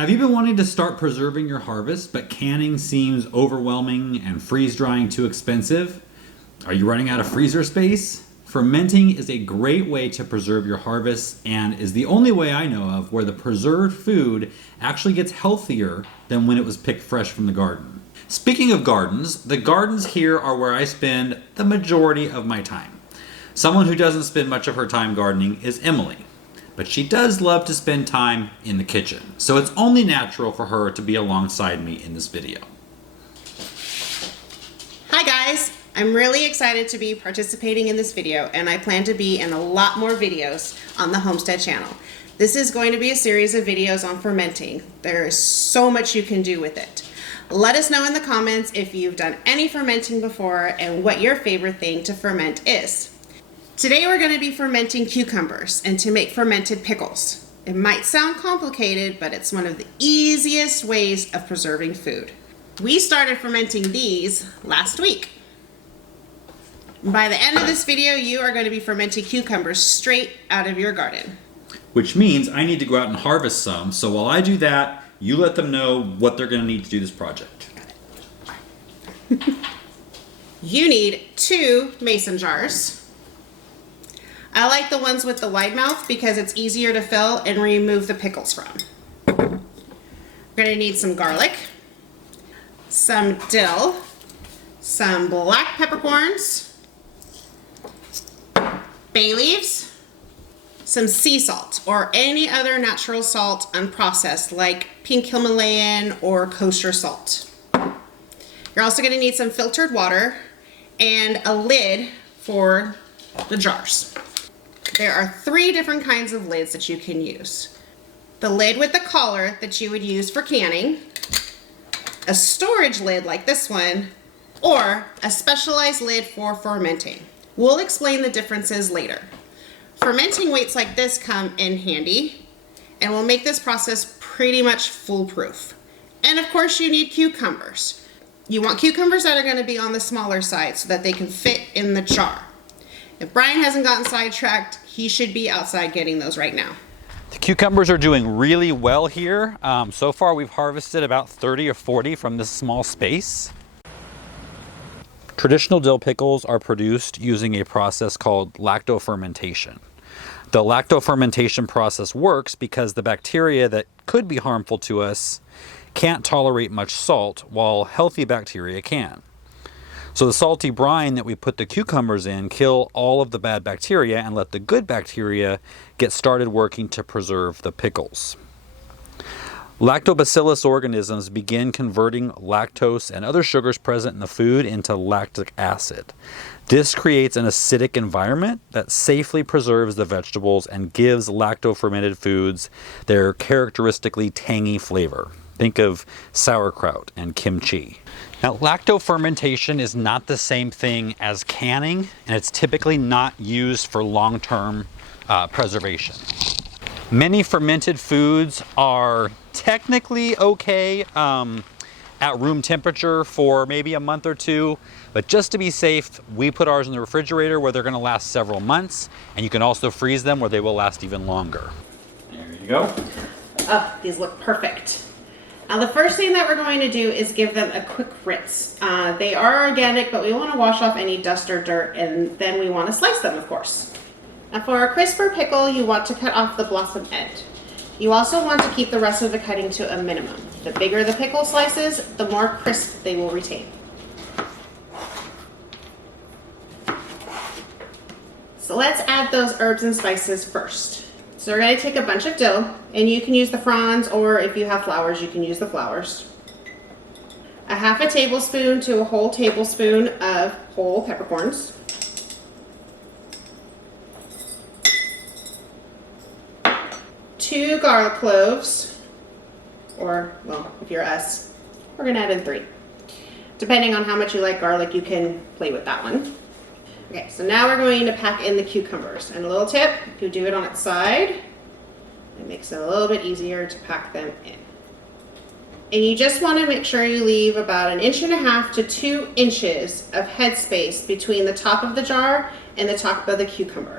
Have you been wanting to start preserving your harvest, but canning seems overwhelming and freeze drying too expensive? Are you running out of freezer space? Fermenting is a great way to preserve your harvest and is the only way I know of where the preserved food actually gets healthier than when it was picked fresh from the garden. Speaking of gardens, the gardens here are where I spend the majority of my time. Someone who doesn't spend much of her time gardening is Emily, but she does love to spend time in the kitchen, so it's only natural for her to be alongside me in this video. Hi guys, I'm really excited to be participating in this video, and I plan to be in a lot more videos on the Homestead channel. This is going to be a series of videos on fermenting. There is so much you can do with it. Let us know in the comments if you've done any fermenting before and what your favorite thing to ferment is. Today we're going to be fermenting cucumbers and to make fermented pickles. It might sound complicated, but it's one of the easiest ways of preserving food. We started fermenting these last week. By the end of this video, you are going to be fermenting cucumbers straight out of your garden. Which means I need to go out and harvest some, so while I do that, you let them know what they're going to need to do this project. Got it. You need 2 mason jars. I like the ones with the wide mouth because it's easier to fill and remove the pickles from. We're going to need some garlic, some dill, some black peppercorns, bay leaves, some sea salt or any other natural salt unprocessed like pink Himalayan or kosher salt. You're also going to need some filtered water and a lid for the jars. There are 3 different kinds of lids that you can use. The lid with the collar that you would use for canning, a storage lid like this one, or a specialized lid for fermenting. We'll explain the differences later. Fermenting weights like this come in handy and will make this process pretty much foolproof. And of course you need cucumbers. You want cucumbers that are going to be on the smaller side so that they can fit in the jar. If Brian hasn't gotten sidetracked, he should be outside getting those right now. The cucumbers are doing really well here. So far we've harvested about 30 or 40 from this small space. Traditional dill pickles are produced using a process called lactofermentation. The lactofermentation process works because the bacteria that could be harmful to us can't tolerate much salt, while healthy bacteria can. So the salty brine that we put the cucumbers in kill all of the bad bacteria and let the good bacteria get started working to preserve the pickles. Lactobacillus organisms begin converting lactose and other sugars present in the food into lactic acid. This creates an acidic environment that safely preserves the vegetables and gives lacto-fermented foods their characteristically tangy flavor. Think of sauerkraut and kimchi. Now, lactofermentation is not the same thing as canning, and it's typically not used for long-term preservation. Many fermented foods are technically okay at room temperature for maybe a month or 2, but just to be safe, we put ours in the refrigerator where they're going to last several months, and you can also freeze them where they will last even longer. There you go. Oh, these look perfect. Now the first thing that we're going to do is give them a quick rinse. They are organic, but we want to wash off any dust or dirt, and then we want to slice them, of course. Now for a crisper pickle, you want to cut off the blossom end. You also want to keep the rest of the cutting to a minimum. The bigger the pickle slices, the more crisp they will retain. So let's add those herbs and spices first. So we're going to take a bunch of dill, and you can use the fronds, or if you have flowers, you can use the flowers. A half a tablespoon to a whole tablespoon of whole peppercorns. 2 garlic cloves, or, well, if you're us, we're going to add in 3. Depending on how much you like garlic, you can play with that one. Okay, so now we're going to pack in the cucumbers. And a little tip, if you do it on its side, it makes it a little bit easier to pack them in. And you just want to make sure you leave about 1.5 to 2 inches of headspace between the top of the jar and the top of the cucumber.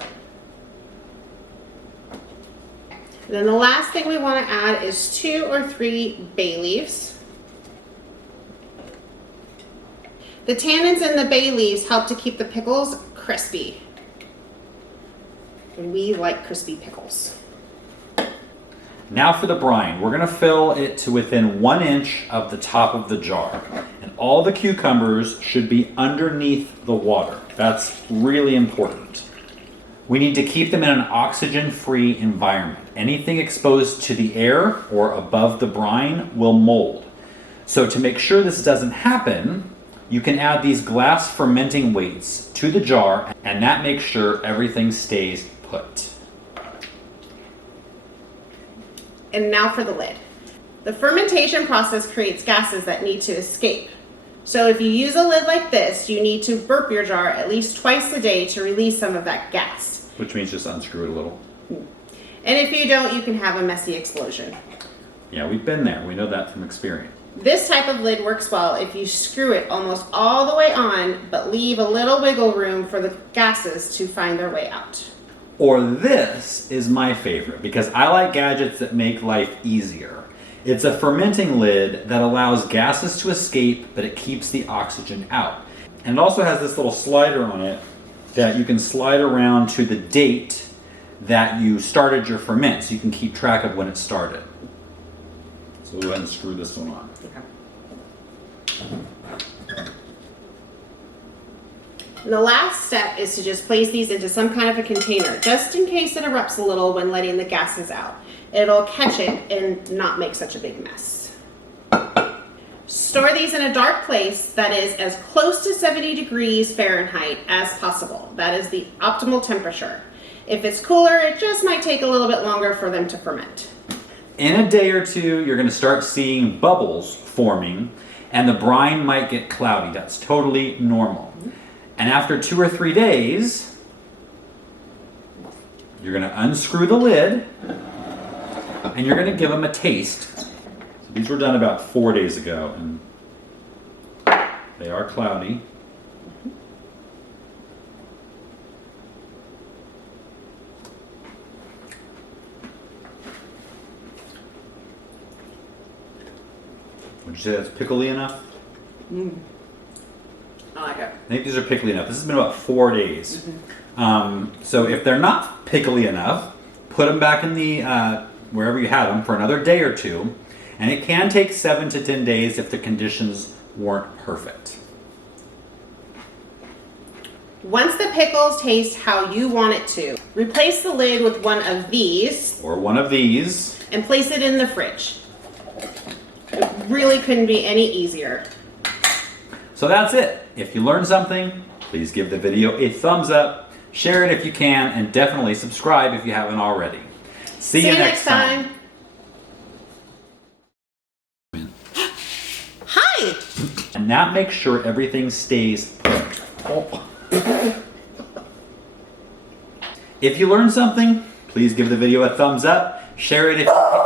And then the last thing we want to add is 2 or 3 bay leaves. The tannins in the bay leaves help to keep the pickles crispy. And we like crispy pickles. Now for the brine. We're going to fill it to within 1 inch of the top of the jar. And all the cucumbers should be underneath the water. That's really important. We need to keep them in an oxygen-free environment. Anything exposed to the air or above the brine will mold. So to make sure this doesn't happen, you can add these glass fermenting weights to the jar, and that makes sure everything stays put. And now for the lid. The fermentation process creates gases that need to escape. So if you use a lid like this, you need to burp your jar at least twice a day to release some of that gas. Which means just unscrew it a little. And if you don't, you can have a messy explosion. Yeah, we've been there. We know that from experience. This type of lid works well if you screw it almost all the way on, but leave a little wiggle room for the gases to find their way out. Or this is my favorite because I like gadgets that make life easier. It's a fermenting lid that allows gases to escape, but it keeps the oxygen out. And it also has this little slider on it that you can slide around to the date that you started your ferment, so you can keep track of when it started. So we'll go ahead and screw this one on. And the last step is to just place these into some kind of a container, just in case it erupts a little when letting the gases out. It'll catch it and not make such a big mess. Store these in a dark place that is as close to 70 degrees Fahrenheit as possible. That is the optimal temperature. If it's cooler, it just might take a little bit longer for them to ferment. In a day or two, you're going to start seeing bubbles forming, and the brine might get cloudy. That's totally normal. And after 2 or 3 days, you're going to unscrew the lid, and you're going to give them a taste. So these were done about 4 days ago, and they are cloudy. Would you say that's pickly enough? I like it. I think these are pickly enough. This has been about 4 days. So if they're not pickly enough, put them back in the wherever you had them for another day or two. And it can take 7 to 10 days if the conditions weren't perfect. Once the pickles taste how you want it to, replace the lid with one of these. Or one of these. And place it in the fridge. It really couldn't be any easier. So that's it. If you learned something, please give the video a thumbs up, share it if you can, and definitely subscribe if you haven't already. See you next time. Hi! And that makes sure everything stays put. Oh. If you learned something, please give the video a thumbs up, share it if you can.